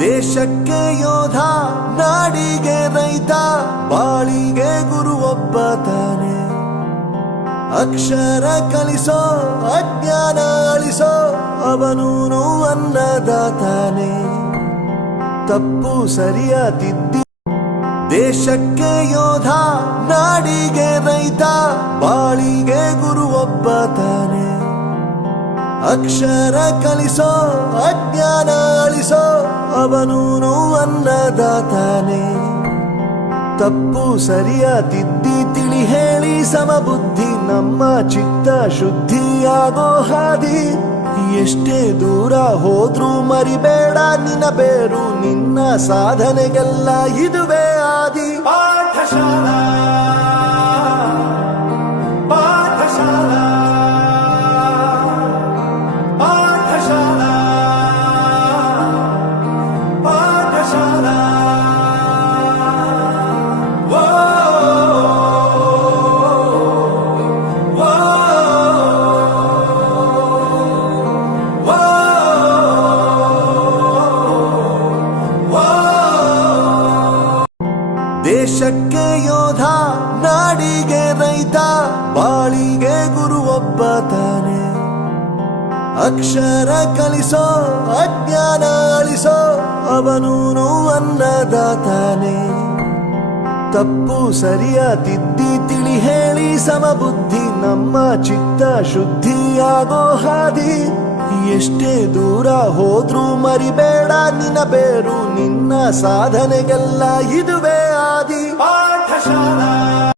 ದೇಶಕ್ಕೆ ಯೋಧ, ನಾಡಿಗೆ ರೈತ, ಬಾಳಿಗೆ ಗುರು ಒಬ್ಬ ತಾನೆ. ಅಕ್ಷರ ಕಲಿಸೋ, ಅಜ್ಞಾನ ಅಳಿಸೋ, ಅವನೂನು ಅನ್ನದಾತಾನೆ. ತಪ್ಪು ಸರಿಯ ತಿದ್ದಿ ದೇಶಕ್ಕೆ ಯೋಧ, ನಾಡಿಗೆ ರೈತ, ಬಾಳಿಗೆ ಗುರು ಒಬ್ಬ ತಾನೆ. ಅಕ್ಷರ ಕಲಿಸೋ, ಅಜ್ಞಾನ ಅಳಿಸೋ, ಅವನೂನು ಅನ್ನದಾತಾನೆ. ತಪ್ಪು ಸರಿಯ ತಿದ್ದಿ ತಿಳಿ ಹೇಳಿ ಸಮಬುದ್ಧಿ, ನಮ್ಮ ಚಿತ್ತ ಶುದ್ಧಿಯಾಗೋ ಹಾದಿ. ಎಷ್ಟೇ ದೂರ ಹೋದ್ರೂ ಮರಿಬೇಡ ನಿನ್ನ ಬೇರು, ನಿನ್ನ ಸಾಧನೆಗೆಲ್ಲ ಇದುವೇ ಆದಿ. ಪಾಠಶಾಲಾ ಪಾಠಶಾಲಾ ಪಾಠಶಾಲಾ ಪಾಠಶಾಲಾ. ದೇಶಕ್ಕೆ ಯೋಧ, ನಾಡಿಗೆ ರೈತ, ಬಾಳಿಗೆ ಗುರು ಒಬ್ಬ ತಾನೆ. ಅಕ್ಷರ ಕಲಿಸೋ, ಅಜ್ಞಾನ ಅಳಿಸೋ, ಅವನೂನು ಅನ್ನದಾತಾನೆ. ತಪ್ಪು ಸರಿಯ ತಿದ್ದಿ ತಿಳಿ ಹೇಳಿ ಸಮಬುದ್ಧಿ, ನಮ್ಮ ಚಿತ್ತ ಶುದ್ಧಿಯಾಗೋ ಹಾದಿ. ಎಷ್ಟೇ ದೂರ ಹೋದ್ರೂ ಮರಿಬೇಡ ನಿನ್ನ ಬೇರು, ನಿನ್ನ ಸಾಧನೆಗೆಲ್ಲ ಇದುವೇ ಆದಿ. ಪಾಠಶಾಲಾ